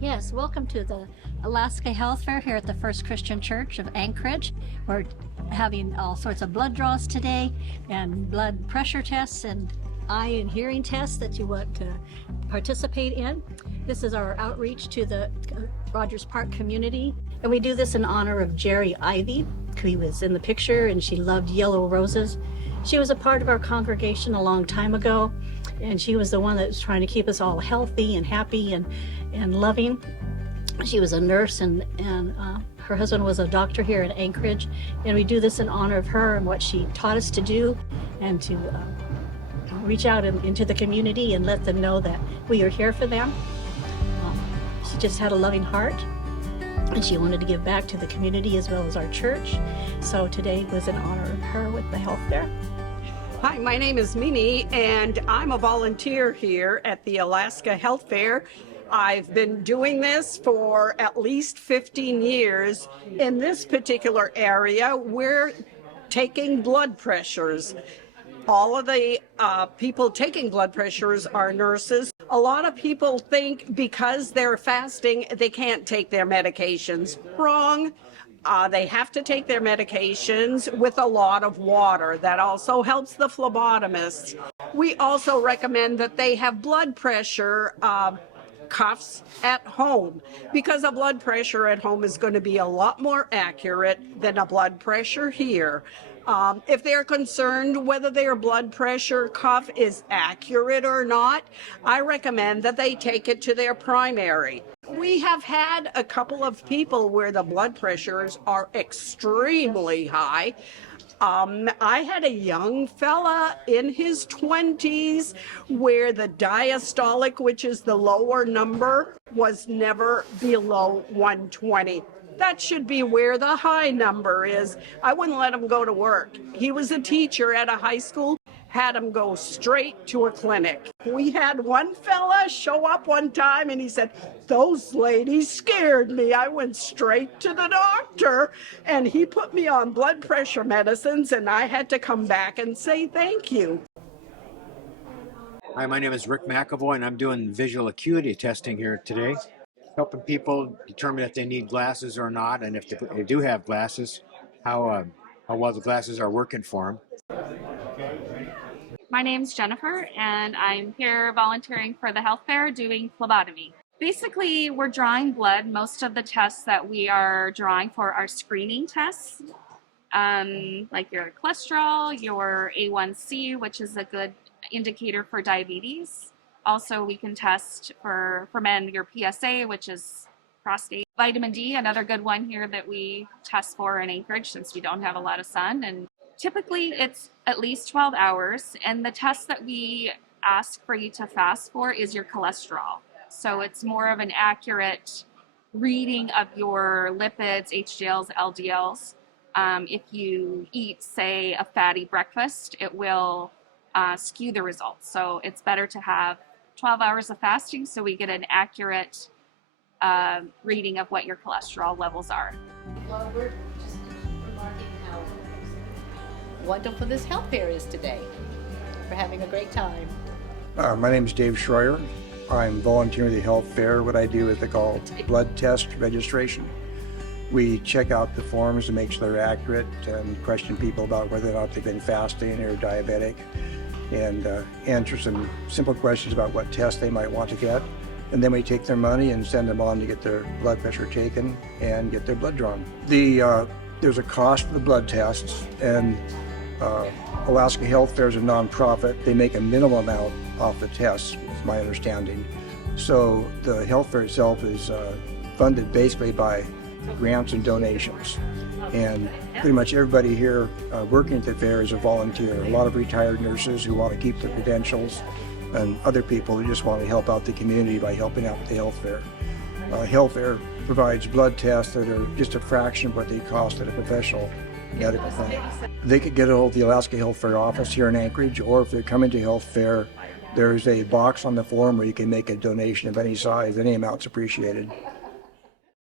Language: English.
Yes, welcome to the Alaska Health Fair here at the First Christian Church of Anchorage. We're having all sorts of blood draws today and blood pressure tests and eye and hearing tests that you want to participate in. This is our outreach to the Rogers Park community, and we do this in honor of Jerry Ivy, who was in the picture, and she loved yellow roses. She was a part of our congregation a long time ago, and she was the one that was trying to keep us all healthy and happy and loving. She was a nurse, and her husband was a doctor here in Anchorage, and we do this in honor of her and what she taught us to do, and to reach out into the community and let them know that we are here for them. She just had a loving heart, and she wanted to give back to the community as well as our church. So today was in honor of her with the health fair. Hi, my name is Minnie, and I'm a volunteer here at the Alaska Health Fair. I've been doing this for at least 15 years. In this particular area, we're taking blood pressures. All of the people taking blood pressures are nurses. A lot of people think because they're fasting, they can't take their medications. Wrong. They have to take their medications with a lot of water. That also helps the phlebotomists. We also recommend that they have blood pressure cuffs at home, because a blood pressure at home is going to be a lot more accurate than a blood pressure here. If they're concerned whether their blood pressure cuff is accurate or not, I recommend that they take it to their primary. We have had a couple of people where the blood pressures are extremely high. I had a young fella in his 20s where the diastolic, which is the lower number, was never below 120. That should be where the high number is. I wouldn't let him go to work. He was a teacher at a high school, had him go straight to a clinic. We had one fella show up one time and he said, "Those ladies scared me. I went straight to the doctor and he put me on blood pressure medicines, and I had to come back and say thank you." Hi, my name is Rick McAvoy, and I'm doing visual acuity testing here today, helping people determine if they need glasses or not, and if they do have glasses, how well the glasses are working for them. My name's Jennifer, and I'm here volunteering for the health fair doing phlebotomy. Basically, we're drawing blood. Most of the tests that we are drawing for are screening tests, like your cholesterol, your A1C, which is a good indicator for diabetes. Also, we can test for men your PSA, which is prostate. Vitamin D, another good one here that we test for in Anchorage since we don't have a lot of sun. And typically it's at least 12 hours. And the test that we ask for you to fast for is your cholesterol. So it's more of an accurate reading of your lipids, HDLs, LDLs. If you eat, say, a fatty breakfast, it will skew the results. So it's better to have 12 hours of fasting so we get an accurate reading of what your cholesterol levels are. Well, we're just remarking how wonderful this health fair is today. We're having a great time. My name is Dave Schroyer. I'm volunteering at the health fair. What I do is they call blood test registration. We check out the forms to make sure they're accurate and question people about whether or not they've been fasting or diabetic, and answer some simple questions about what tests they might want to get. And then we take their money and send them on to get their blood pressure taken and get their blood drawn. There's a cost for the blood tests, and Alaska Health Fair is a nonprofit. They make a minimal amount off the tests, is my understanding. So the health fair itself is funded basically by grants and donations. And pretty much everybody here working at the fair is a volunteer. A lot of retired nurses who want to keep their credentials, and other people who just want to help out the community by helping out with the health fair. Health fair provides blood tests that are just a fraction of what they cost at a professional medical clinic. They could get a hold of the Alaska Health Fair office here in Anchorage, or if they're coming to health fair, there's a box on the form where you can make a donation of any size. Any amount's appreciated.